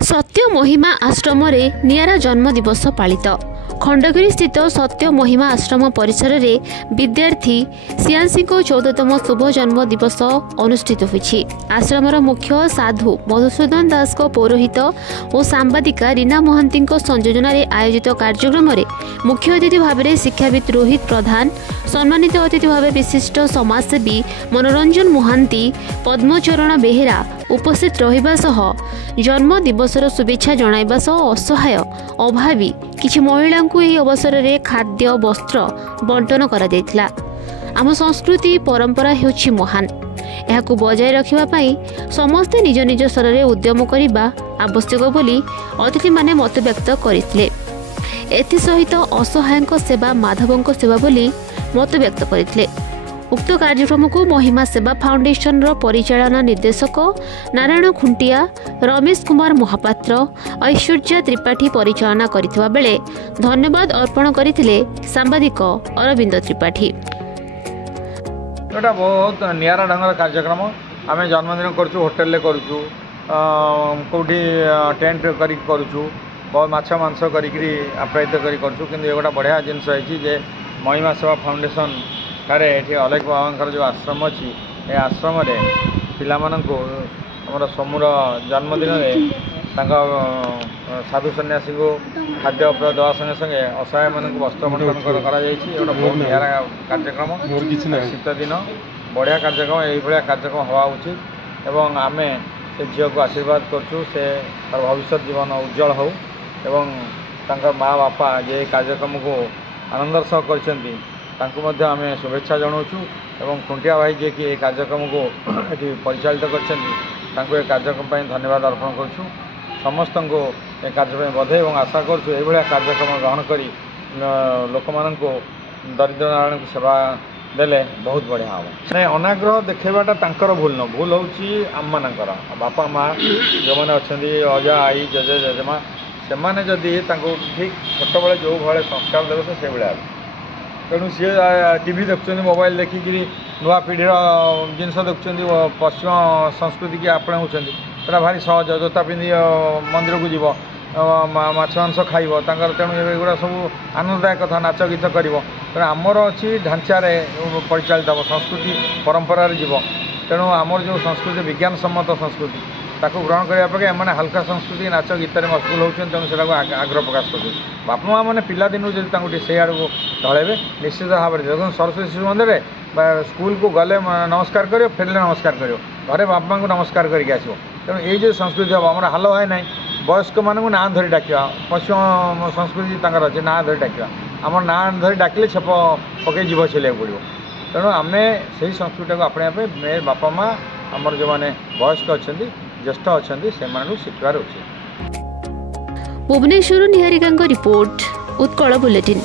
सत्य महिमा आश्रम रे नियारा जन्म दिवस पालित। खंडगिरी स्थित सत्य महिमा आश्रम परिसर रे विद्यार्थी सियांसी को 14तम शुभ जन्म दिवस अनुष्ठित होइछि। आश्रमर मुख्य साधु मधुसूदन दास को पौरोहित और सांबादिका रीना महांती संयोजन रे आयोजित कार्यक्रम रे मुख्य अतिथि भाव में शिक्षाविद रोहित प्रधान, सम्मानित अतिथि भाव विशिष्ट समाजसेवी मनोरंजन महांती, पद्मचरण बेहेरा उपस्थित रहिबा सह जन्म दिवसर शुभेच्छा जणाइबा सह असहाय अभावी किछि महिला को यह अवसर में खाद्य वस्त्र बंटन करा जायतिला। आम संस्कृति परंपरा हेउछि महान, एहाकु बजाय रखिबा पई समस्ते निज निज स्तर में उद्यम करिबा आवश्यक बोली अतिथि माने मत व्यक्त करथिले। एथि सहित असहायक सेवा माधवक सेवा बोली मत व्यक्त करथिले। उक्त कार्यक्रम को महिमा सेवा फाउंडेशन परिचालना निर्देशक नारायण खुंटिया, रमेश कुमार महापात्र, ऐश्वर्या त्रिपाठी परिचालना करथिबा बेले धन्यवाद अर्पण करथिले सांबादिक अरविंद त्रिपाठी। एटा बहुत नियारा ढंगर कार्यक्रम आम जन्मदिन करूँ, होटेल करूँ, कौटी टेंट करी करूँ, बहुत माछ मांस करी आप्यायित करूँ। कि एगोटा बढ़िया जिनस है महिमा सेवा फाउंडेशन ठारे ये अलेख बाबा जो आश्रम अच्छी ये आश्रम पिलामानंको हमर समूर जन्मदिन साधु सन्यासी को खाद्य देवा संगे संगे असहाय मानक वस्त्र बंटन गोटे बहुत निरा कार्यक्रम। शीत दिन बढ़िया कार्यक्रम ये कार्यक्रम हवा उचित एवं आम से झील को आशीर्वाद करूँ से भविष्य जीवन उज्जवल हो एवं माँ बापा ये कार्यक्रम को आनंदर सह करछंती आम शुभेच्छा जनाऊँ एवं खुंटिया भाई जी कि कार्यक्रम को ये परिचालित कर कार्यक्रम धन्यवाद अर्पण करूँ। समस्त को कार्यक्रम बधाई और आशा करूँ कार्यक्रम ग्रहण कर लोक मान दरिद्र नारायण को सेवा देले बहुत बढ़िया हम नहीं अनाग्रह देखेबाटा भूल न भूल हूँ आम मानकर बापा माँ जो मैंने अच्छा अजा आई जेजे जेजेमा से मैंने जदि ठीक छोट बेले जो भाई संस्कार देवे से भाया तेणु सी टीवी देखुं मोबाइल देखिकी नुआ पीढ़ीर जिनस देखुं पश्चिम संस्कृति की आपणाऊँगा भारी सहज जोता पिंधि मंदिर को जीव माछ मांस खाइब तेणु एगुड़ा सब आनंददायक कथा नाच गीत कर तेणु आमर अच्छी ढांचार परिचालित हम संस्कृति परंपरा जीव तेणु आमर जो संस्कृति विज्ञान सम्मत संस्कृति ताको ग्रहण करने एम हल्का संस्कृति नाच गीत मशगुल होती तेणु से आग्रह प्रकाश कर बापा माँ मैंने पिला दिन जब से आड़ को ढलेबे निश्चित भाव में देखो सरस्वती शिशु मंदिर स्कूल को गले नमस्कार करो फेरले नमस्कार करो घरे बापा को नमस्कार करके आसो तेणु ये संस्कृति हम आम हाल है ना वयस्क मानू ना धरी डाकिया पश्चिम संस्कृति अच्छे ना धरी डाकिया आम ना धरी डाकिले छेप पकई जीव छेलिया पड़ो तेणु आम से संस्कृति को अपने बापा माँ आमर जो मैंने वयस्क अच्छा ज्येष्ठ अच्छा से शिखबार उचित। Bhubaneswar Niharika report Utkal bulletin.